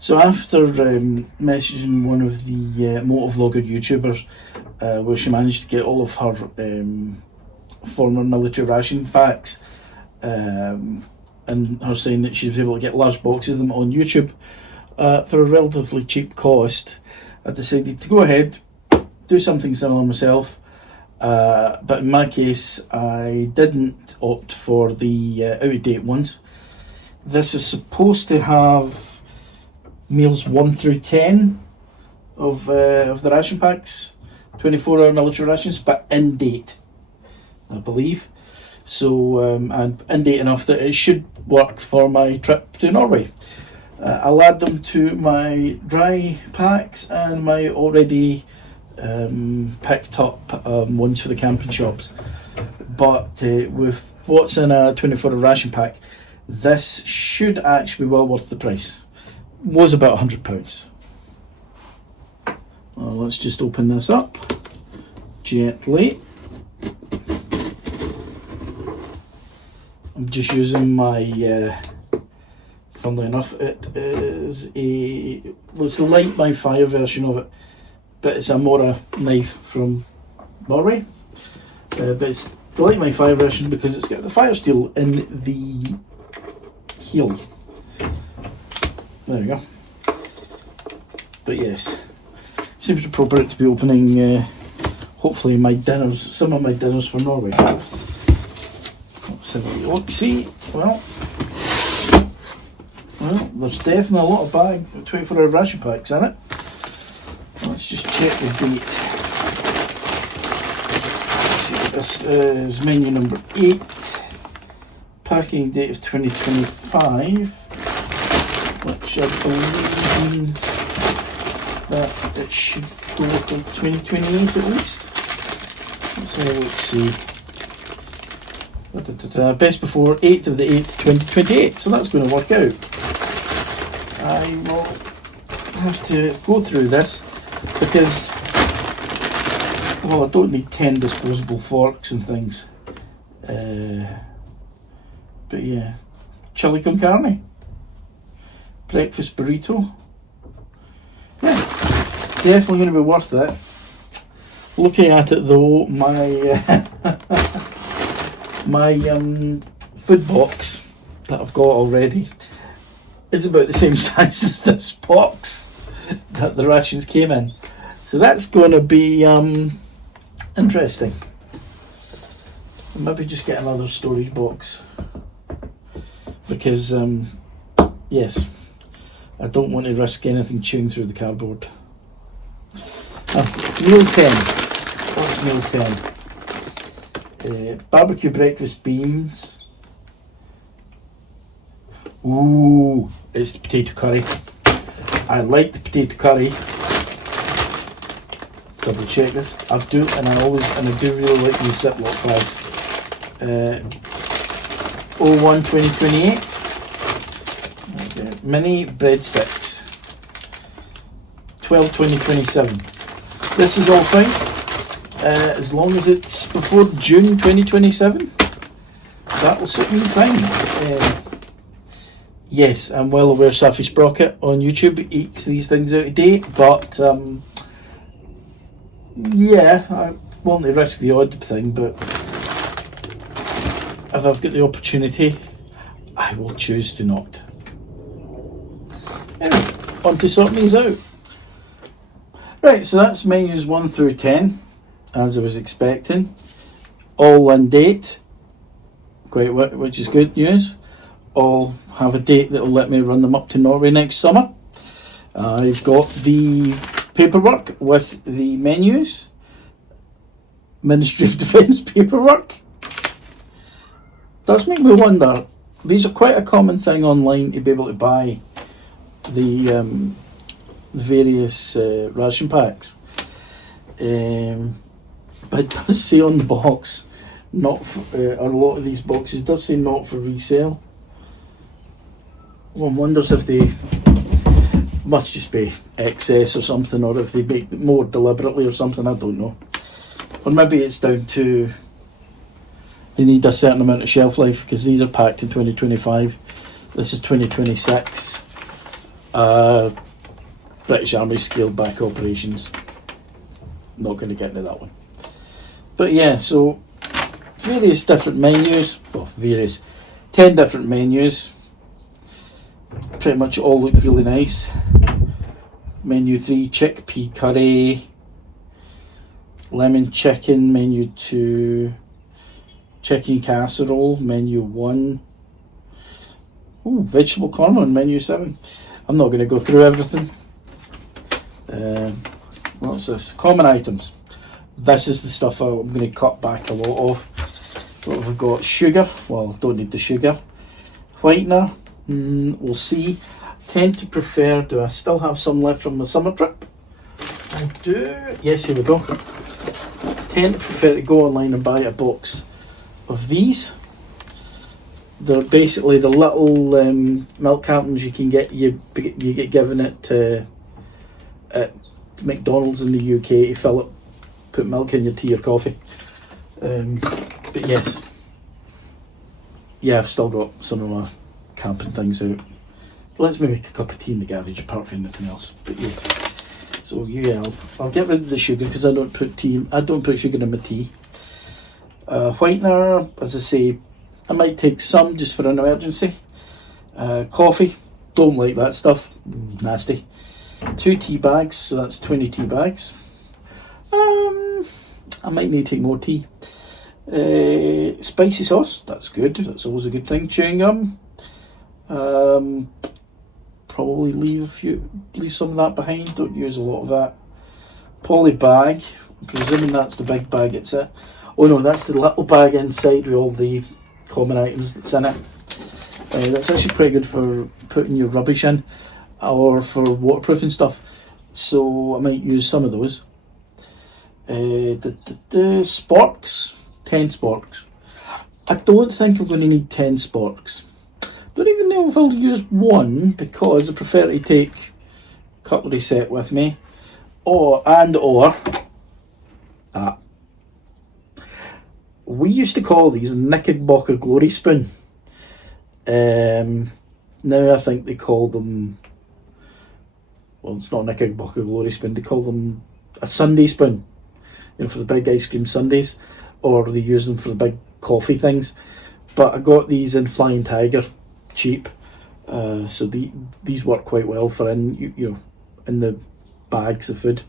So after messaging one of the motovlogger YouTubers, where she managed to get all of her former military ration packs, and her saying that she was able to get large boxes of them on YouTube for a relatively cheap cost, I decided to go ahead, do something similar myself. But in my case, I didn't opt for the out-of-date ones. This is supposed to have meals 1 through 10 of the ration packs, 24-hour military rations, but in date, I believe. So, and in date enough that it should work for my trip to Norway. I'll add them to my dry packs and my already picked up ones for the camping shops. But with what's in a 24-hour ration pack, this should actually be well worth the price. Was about £100. Well, let's just open this up gently. I'm just using my, funnily enough, it is it's light by fire version of it, but it's a Mora knife from Norway. But it's the light by fire version because it's got the fire steel in the heel. There we go. But yes, seems appropriate to be opening hopefully my dinners, some of my dinners from Norway. Let's have a look. See, well, there's definitely a lot of 24-hour ration packs in it. Let's just check the date. Let's see, this is menu number 8. Packing date of 2025, which I believe means that it should go till 2028 at least. Let's have a look, see. Best before 8th of the 8th, 2028, so that's going to work out. I will have to go through this because, well, I don't need 10 disposable forks and things. But yeah, chili con carne, breakfast burrito. Yeah, definitely going to be worth it. Looking at it though, my my food box that I've got already is about the same size as this box that the rations came in. So that's going to be interesting. Maybe just get another storage box. Because, yes, I don't want to risk anything chewing through the cardboard. Meal 10. What's meal 10? Barbecue breakfast beans. Ooh, it's the potato curry. I like the potato curry. Double check this. I do really like these Ziploc bags. 01/2028. Okay. Mini breadsticks. 12/2027. This is all fine, as long as it's before June 2027. That'll suit me fine. Yes, I'm well aware Safi Sprocket on YouTube eats these things out of date, but yeah, I won't risk the odd thing, but if I've got the opportunity, I will choose to not. Anyway, on to sorting these out. Right, so that's menus 1 through 10, as I was expecting. All in date, which is good news. All have a date that will let me run them up to Norway next summer. I've got the paperwork with the menus. Ministry of Defence paperwork. Does make me wonder, these are quite a common thing online to be able to buy the various ration packs. But it does say on the box, not for, or a lot of these boxes does say not for resale. One wonders if they must just be excess or something, or if they make it more deliberately or something, I don't know. Or maybe it's down to they need a certain amount of shelf life, because these are packed in 2025. This is 2026. British Army scaled back operations. Not going to get into that one. But yeah, so various different menus. Well, 10 different menus. Pretty much all look really nice. Menu 3, chickpea curry. Lemon chicken, menu 2. Chicken casserole, menu 1. Ooh, vegetable korma on menu 7. I'm not going to go through everything. What's this? Common items. This is the stuff I'm going to cut back a lot of. What have we got? Sugar. Well, don't need the sugar. Whitener. We'll see. Tend to prefer. Do I still have some left from the summer trip? I do. Yes, here we go. Tend to prefer to go online and buy a box of these. They're basically the little milk cartons you can get. You get given it at McDonald's in the UK to fill up, put milk in your tea or coffee. But yes, yeah, I've still got some of my camping things out. Let's maybe make a cup of tea in the garage apart from anything else. But yes, so yeah, I'll get rid of the sugar because I don't put sugar in my tea. Whitener, as I say, I might take some just for an emergency. Coffee, don't like that stuff, nasty. 2 tea bags, so that's 20 tea bags. I might need to take more tea. Spicy sauce, that's good, that's always a good thing. Chewing gum, probably leave some of that behind, don't use a lot of that. Poly bag, I'm presuming that's the big bag it's it. Oh no, that's the little bag inside with all the common items that's in it. That's actually pretty good for putting your rubbish in or for waterproofing stuff. So I might use some of those. Sporks, 10 sporks. I don't think I'm going to need 10 sporks. Don't even know if I'll use one because I prefer to take cutlery set with me. We used to call these Knickerbocker Glory Spoon. Now I think they call them, well, it's not Knickerbocker Glory Spoon, they call them a Sunday spoon, for the big ice cream sundaes, or they use them for the big coffee things. But I got these in Flying Tiger, cheap, so these work quite well for in the bags of food.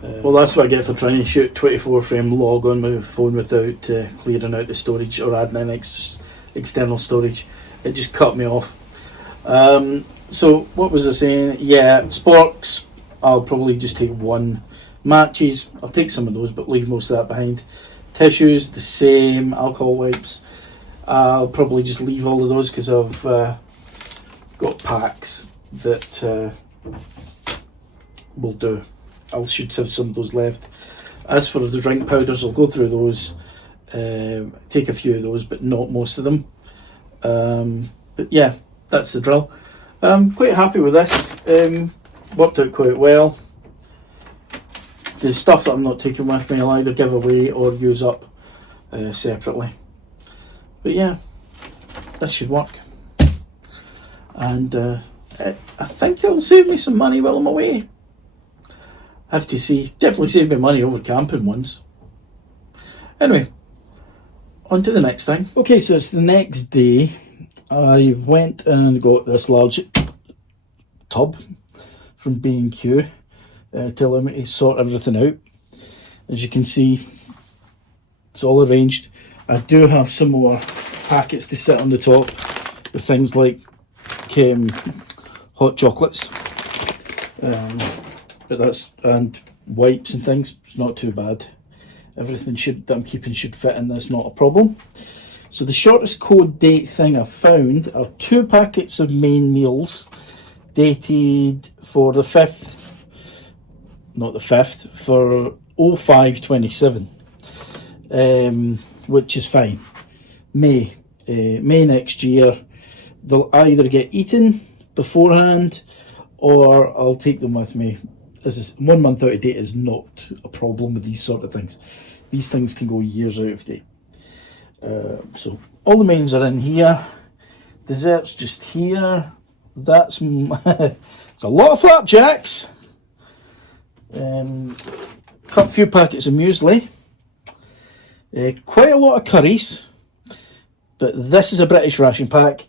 Well, that's what I get for trying to shoot 24 frame log on my phone without clearing out the storage or adding in external storage. It just cut me off. So what was I saying? Yeah, sporks, I'll probably just take one. Matches, I'll take some of those but leave most of that behind. Tissues, the same. Alcohol wipes, I'll probably just leave all of those because I've got packs that will do. I should have some of those left. As for the drink powders, I'll go through those, take a few of those, but not most of them. But yeah, that's the drill. I'm quite happy with this. Worked out quite well. The stuff that I'm not taking with me, I'll either give away or use up separately. But yeah, that should work. And I think it'll save me some money while I'm away. Have to see. Definitely saved me money over camping once. Anyway, on to the next thing. Okay, so it's the next day. I went and got this large tub from B&Q, telling me to sort everything out. As you can see, it's all arranged. I do have some more packets to sit on the top with things like hot chocolates. But that's, and wipes and things, it's not too bad. Everything that I'm keeping should fit in this, not a problem. So the shortest code date thing I've found are 2 packets of main meals dated for the 5th, not the 5th, for 05/27, which is fine. May next year. They'll either get eaten beforehand or I'll take them with me. This is 1 month out of date is not a problem with these sort of things. These things can go years out of date. So all the mains are in here. Desserts just here. That's It's a lot of flapjacks. Cut a few packets of muesli. Quite a lot of curries. But this is a British ration pack.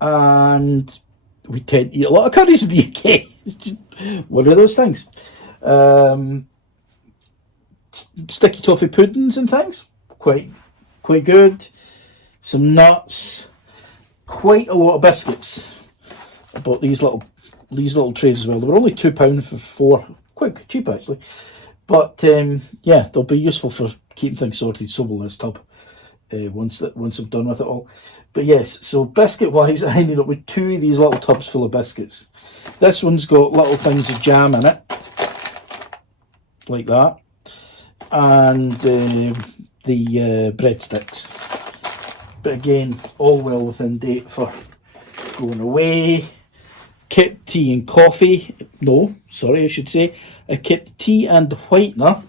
And we tend to eat a lot of curries in the UK. It's just one of those things. Sticky toffee puddings and things. Quite good. Some nuts. Quite a lot of biscuits. I bought these little trays as well. They were only £2 for 4. Quite cheap actually. But yeah, they'll be useful for keeping things sorted. So will this tub. Once I'm done with it all. But yes, so biscuit wise, I ended up with 2 of these little tubs full of biscuits. This one's got little things of jam in it, like that, and the breadsticks. But again, all well within date for going away. Kept tea and coffee. No, sorry, I should say. I kept tea and whitener.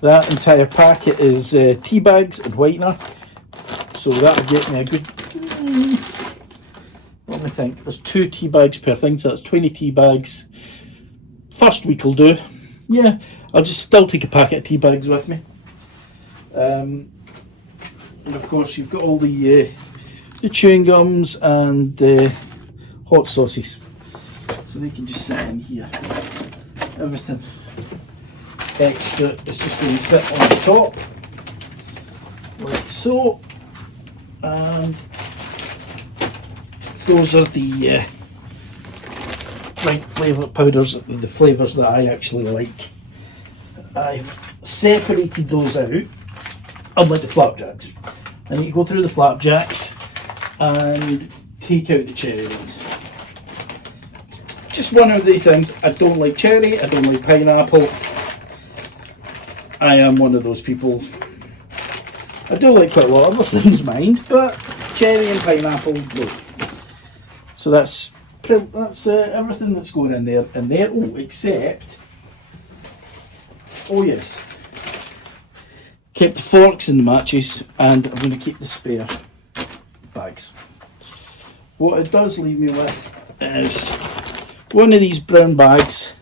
That entire packet is tea bags and whitener. So that'll get me a good... let me think. There's 2 tea bags per thing, so that's 20 tea bags. First week will do. Yeah, I'll just still take a packet of tea bags with me. And of course you've got all the chewing gums and hot sauces. So they can just sit in here. Everything extra is just going to sit on the top, like so. And those are the right flavour powders, the flavours that I actually like. I've separated those out, unlike the flapjacks. I need to go through the flapjacks and take out the cherry ones. Just one of the things. I don't like cherry, I don't like pineapple. I am one of those people. I do like quite a lot of other things, mind, but cherry and pineapple, no. So that's everything that's going in there. Oh, except, oh yes, kept the forks and the matches, and I'm going to keep the spare bags. What it does leave me with is one of these brown bags,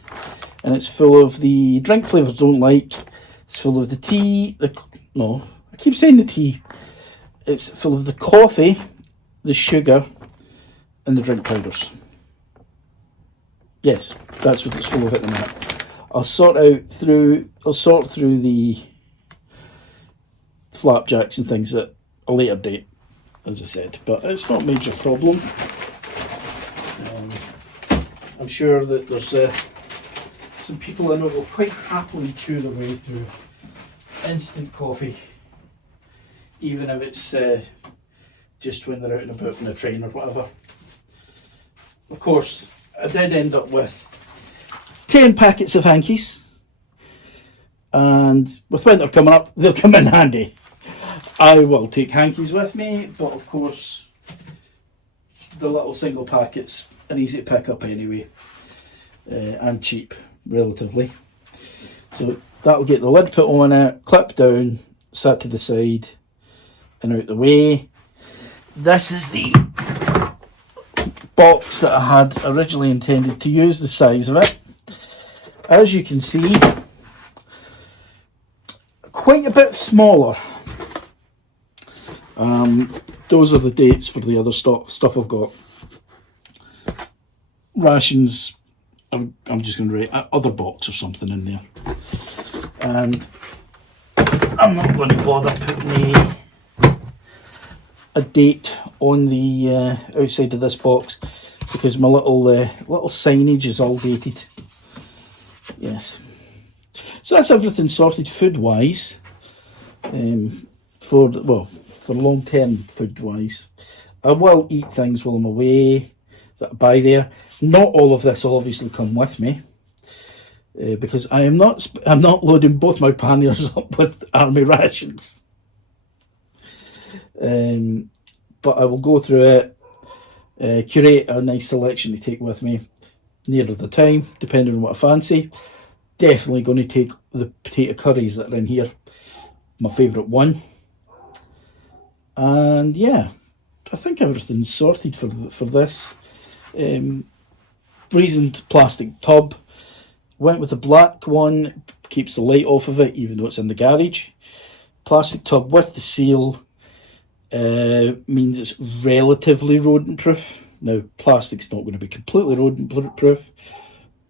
and it's full of the drink flavours I don't like. It's full of the tea, I keep saying the tea. It's full of the coffee, the sugar, and the drink powders. Yes, that's what it's full of at the minute. I'll sort through the flapjacks and things at a later date, as I said, but it's not a major problem. I'm sure that there's some people I know will quite happily chew their way through instant coffee, even if it's just when they're out and about in a train or whatever. Of course, I did end up with 10 packets of hankies, and with winter coming up, they'll come in handy. I will take hankies with me, but of course, the little single packets are easy to pick up anyway, and cheap, relatively. So that'll get the lid put on it, clip down, sat to the side, and out the way. This is the box that I had originally intended to use, the size of it. As you can see, quite a bit smaller. Those are the dates for the other stuff I've got. Rations, I'm just going to write other box or something in there. And I'm not going to bother putting a date on the outside of this box, because my little signage is all dated. Yes. So that's everything sorted food wise. For long-term food wise. I will eat things while I'm away that I buy there. Not all of this will obviously come with me, because I'm not loading both my panniers up with army rations. But I will go through it, curate a nice selection to take with me nearer the time, depending on what I fancy. Definitely going to take the potato curries that are in here, my favourite one. And yeah, I think everything's sorted for this. reasoned plastic tub. Went with the black one, keeps the light off of it even though it's in the garage. Plastic tub with the seal means it's relatively rodent proof. Now, plastic's not going to be completely rodent proof,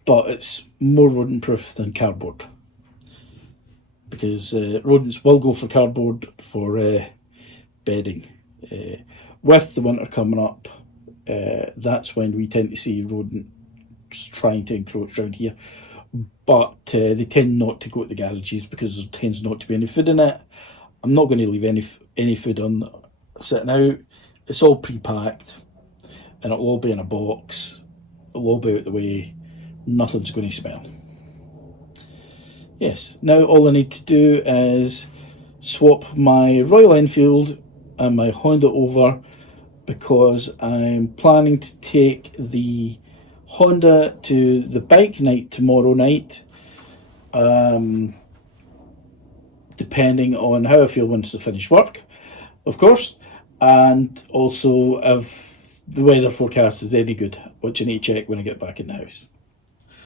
but it's more rodent proof than cardboard. Because rodents will go for cardboard for bedding. With the winter coming up, that's when we tend to see rodents trying to encroach around here. But they tend not to go to the garages because there tends not to be any food in it. I'm not going to leave any food on sitting out. It's all pre-packed and it'll all be in a box. It'll all be out the way. Nothing's going to smell. Yes, now all I need to do is swap my Royal Enfield and my Honda over, because I'm planning to take the Honda to the bike night tomorrow night, depending on how I feel once I finish work, of course, and also if the weather forecast is any good, which I need to check when I get back in the house.